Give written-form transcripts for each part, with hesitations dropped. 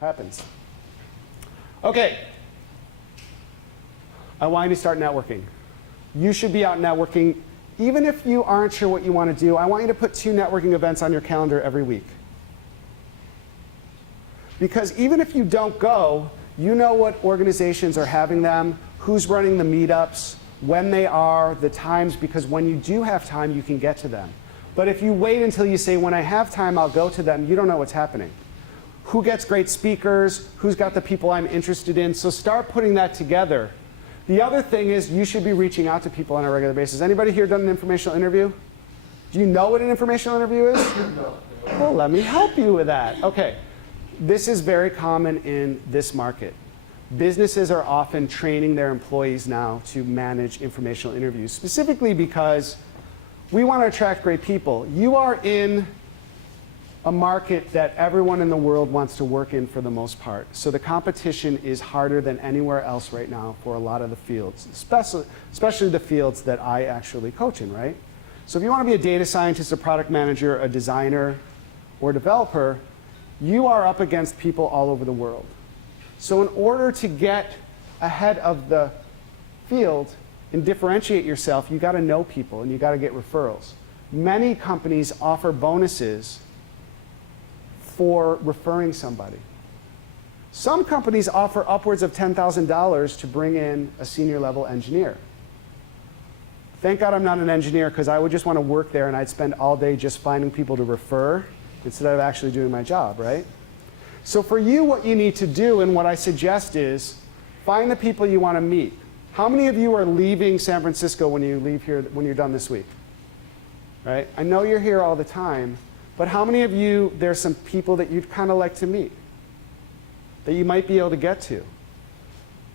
Happens. Okay. I want you to start networking. You should be out networking. Even if you aren't sure what you want to do, I want you to put 2 networking events on your calendar every week. Because even if you don't go, you know what organizations are having them, who's running the meetups, when they are, the times, because when you do have time, you can get to them. But if you wait until you say, when I have time, I'll go to them, you don't know what's happening. Who gets great speakers? Who's got the people I'm interested in? So start putting that together. The other thing is you should be reaching out to people on a regular basis. Anybody here done an informational interview? Do you know what an informational interview is? No. Well, let me help you with that. Okay. This is very common in this market. Businesses are often training their employees now to manage informational interviews, specifically because we want to attract great people. You are in a market that everyone in the world wants to work in for the most part. So the competition is harder than anywhere else right now for a lot of the fields, especially the fields that I actually coach in, right? So if you want to be a data scientist, a product manager, a designer, or developer, you are up against people all over the world. So in order to get ahead of the field and differentiate yourself, you got to know people and you got to get referrals. Many companies offer bonuses for referring somebody. Some companies offer upwards of $10,000 to bring in a senior level engineer. Thank God I'm not an engineer, because I would just want to work there and I'd spend all day just finding people to refer instead of actually doing my job, right? So for you, what you need to do, and what I suggest, is find the people you want to meet. How many of you are leaving San Francisco when you leave here, when you're done this week? Right? I know you're here all the time, but how many of you, there's some people that you'd kind of like to meet, that you might be able to get to?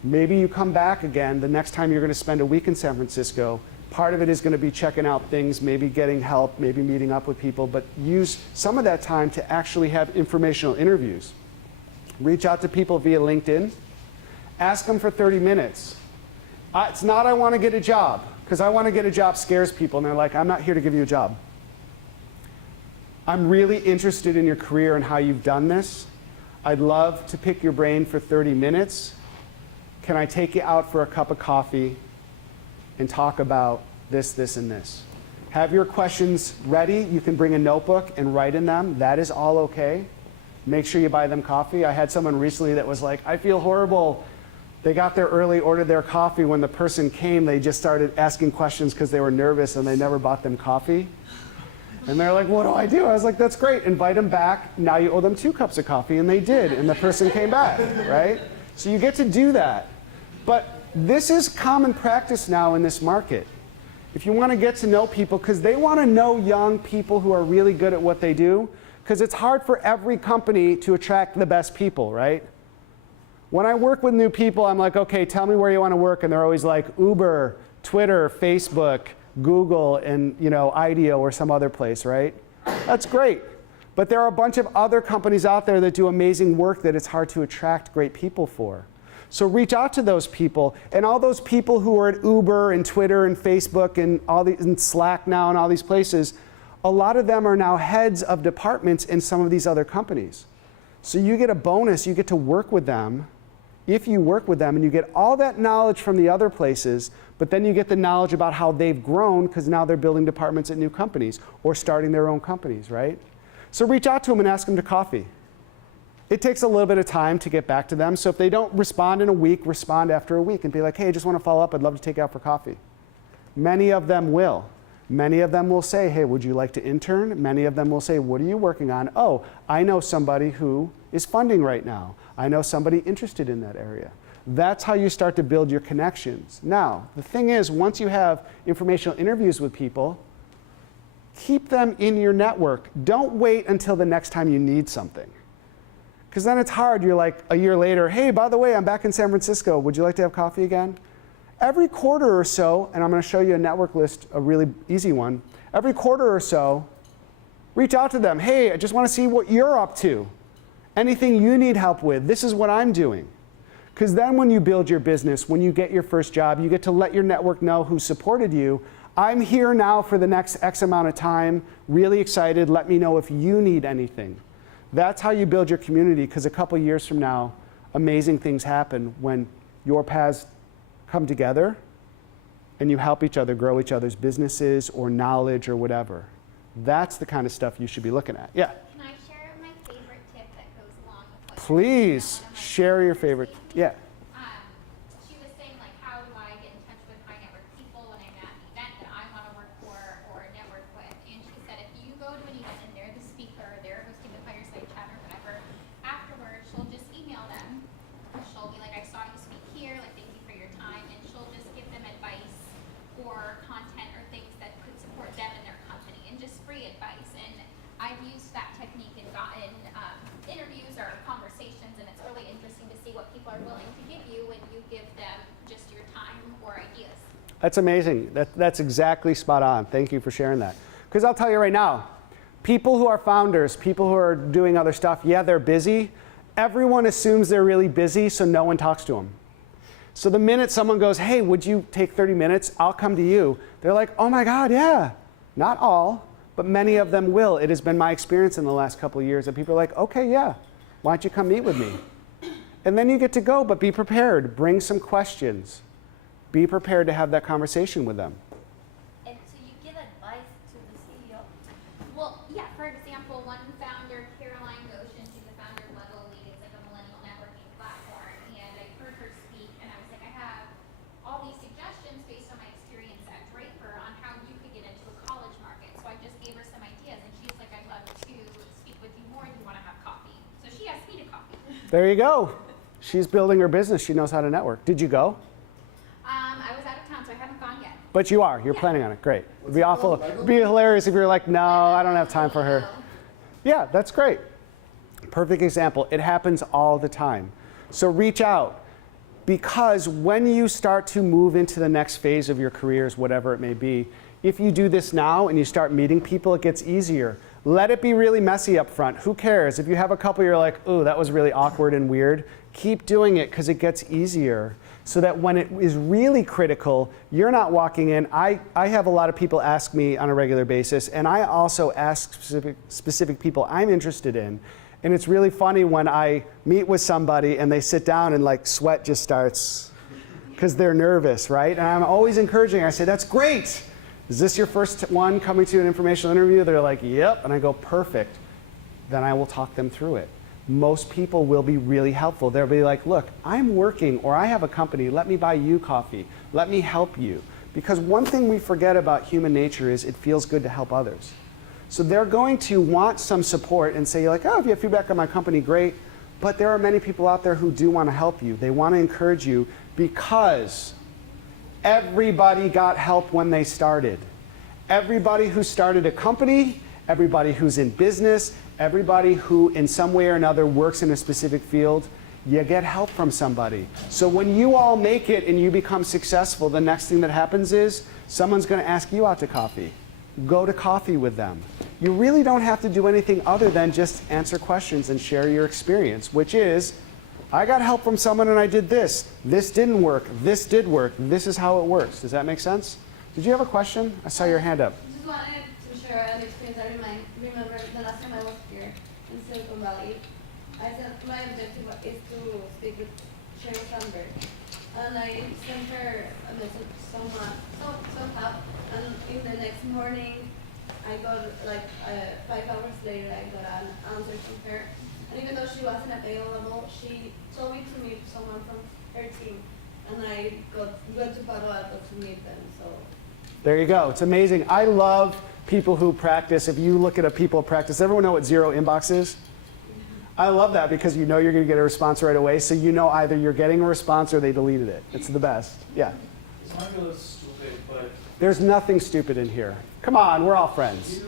Maybe you come back again the next time you're going to spend a week in San Francisco. Part of it is going to be checking out things, maybe getting help, maybe meeting up with people, but use some of that time to actually have informational interviews. Reach out to people via LinkedIn. Ask them for 30 minutes. It's not I want to get a job, because I want to get a job scares people, and they're like, I'm not here to give you a job. I'm really interested in your career and how you've done this. I'd love to pick your brain for 30 minutes. Can I take you out for a cup of coffee and talk about this, this, and this? Have your questions ready. You can bring a notebook and write in them. That is all okay. Make sure you buy them coffee. I had someone recently that was like, I feel horrible. They got there early, ordered their coffee. When the person came, they just started asking questions because they were nervous and they never bought them coffee. And they're like, what do I do? I was like, that's great. Invite them back. Now you owe them 2 cups of coffee. And they did. And the person came back, right? So you get to do that. But this is common practice now in this market. If you want to get to know people, because they want to know young people who are really good at what they do, because it's hard for every company to attract the best people, right? When I work with new people, I'm like, okay, tell me where you want to work, and they're always like Uber, Twitter, Facebook, Google, and IDEO or some other place, right? That's great. But there are a bunch of other companies out there that do amazing work that it's hard to attract great people for. So reach out to those people, and all those people who are at Uber and Twitter and Facebook and and Slack now and all these places, a lot of them are now heads of departments in some of these other companies. So you get a bonus, you get to work with them. If you work with them and you get all that knowledge from the other places, but then you get the knowledge about how they've grown because now they're building departments at new companies or starting their own companies, right? So reach out to them and ask them to coffee. It takes a little bit of time to get back to them. So if they don't respond in a week, respond after a week and be like, hey, I just want to follow up. I'd love to take you out for coffee. Many of them will. Many of them will say, hey, would you like to intern? Many of them will say, what are you working on? Oh, I know somebody who is funding right now. I know somebody interested in that area. That's how you start to build your connections. Now, the thing is, once you have informational interviews with people, keep them in your network. Don't wait until the next time you need something. Because then it's hard. You're like a year later, hey, by the way, I'm back in San Francisco. Would you like to have coffee again? Every quarter or so, and I'm going to show you a network list, a really easy one. Every quarter or so, reach out to them. Hey, I just want to see what you're up to. Anything you need help with, this is what I'm doing. Because then when you build your business, when you get your first job, you get to let your network know who supported you. I'm here now for the next X amount of time, really excited. Let me know if you need anything. That's how you build your community, because a couple years from now, amazing things happen when your paths come together and you help each other grow each other's businesses or knowledge or whatever. That's the kind of stuff you should be looking at. Yeah? Can I share my favorite tip that goes along with what Please share your favorite. Yeah. She was saying, like, how do I get in touch with high net worth people when I'm at an event that I want to work for or network with? And she said, if you go to an event and they're the speaker, they're hosting the fireside chat or whatever, afterwards she'll just email them. She'll be like, I saw you speak here, like, thank you for your time, and she'll just give them advice or content or things that could support them in their company, and just free advice. And I've used that technique and gotten interviews or conversations, and it's really interesting to see what people are willing to give you when you give them just your time or ideas. That's amazing. That's exactly spot on. Thank you for sharing that. Because I'll tell you right now, people who are founders, people who are doing other stuff, yeah, they're busy. Everyone assumes they're really busy, so no one talks to them. So the minute someone goes, hey, would you take 30 minutes? I'll come to you. They're like, oh my God, yeah. Not all, but many of them will. It has been my experience in the last couple of years that people are like, okay, yeah, why don't you come meet with me? And then you get to go, but be prepared. Bring some questions. Be prepared to have that conversation with them. And so you give advice to the CEO? Well, yeah, for example, one founder, Caroline Goshen, she's the founder of Level Elite. It's like a millennial networking platform. And I heard her speak, and I was like, I have all these suggestions based on my experience at Draper on how you could get into a college market. So I just gave her some ideas, and she's like, I'd love to speak with you more. Do you want to have coffee? So she asked me to coffee. There you go. She's building her business. She knows how to network. Did you go? I was out of town, so I haven't gone yet. But you are. You're planning on it. Great. It'd be awful. It'd be hilarious if you're like, no, I don't have time for her. Yeah, that's great. Perfect example. It happens all the time. So reach out. Because when you start to move into the next phase of your careers, whatever it may be, if you do this now and you start meeting people, it gets easier. Let it be really messy up front. Who cares? If you have a couple, you're like, ooh, that was really awkward and weird. Keep doing it because it gets easier. So that when it is really critical, you're not walking in. I have a lot of people ask me on a regular basis, and I also ask specific people I'm interested in. And it's really funny when I meet with somebody and they sit down and like sweat just starts because they're nervous, right? And I'm always encouraging. I say, that's great. Is this your first one coming to an informational interview? They're like, yep. And I go, perfect. Then I will talk them through it. Most people will be really helpful. They'll be like, look, I'm working or I have a company. Let me buy you coffee. Let me help you. Because one thing we forget about human nature is it feels good to help others. So they're going to want some support and say, like, oh, if you have feedback on my company, great. But there are many people out there who do want to help you. They want to encourage you because everybody got help when they started. Everybody who started a company, everybody who's in business, everybody who in some way or another works in a specific field, you get help from somebody. So when you all make it and you become successful, the next thing that happens is someone's going to ask you out to coffee. Go to coffee with them. You really don't have to do anything other than just answer questions and share your experience, which is, I got help from someone and I did this. This didn't work. This did work. This is how it works. Does that make sense? Did you have a question? I saw your hand up. Just wanted to share an experience. I remember the last time I was here in Silicon Valley. I said my objective is to speak with Sheryl Sandberg. And I sent her a message somehow. And in the next morning, I got, like, 5 hours later, I got an answer from her. And even though she wasn't available, she told me to meet someone from her team. And I went to Palo Alto to meet them. So there you go. It's amazing. I love people who practice. If you look at a people practice, everyone know what zero inbox is? I love that because you know you're going to get a response right away. So you know either you're getting a response or they deleted it. It's the best. Yeah. It's not really stupid, but there's nothing stupid in here. Come on, we're all friends.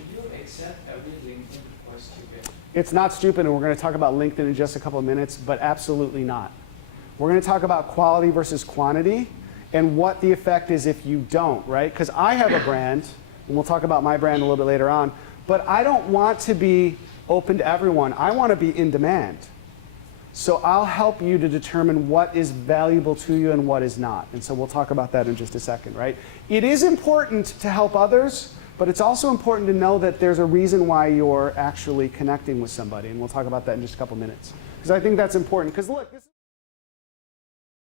should you accept every LinkedIn request you get? It's not stupid, and we're going to talk about LinkedIn in just a couple of minutes, but absolutely not. We're going to talk about quality versus quantity and what the effect is if you don't, right? Because I have a brand, and we'll talk about my brand a little bit later on, but I don't want to be open to everyone. I want to be in demand. So I'll help you to determine what is valuable to you and what is not. And so we'll talk about that in just a second, right? It is important to help others, But it's also important to know that there's a reason why you're actually connecting with somebody, and we'll talk about that in just a couple minutes. Because I think that's important. Because look, this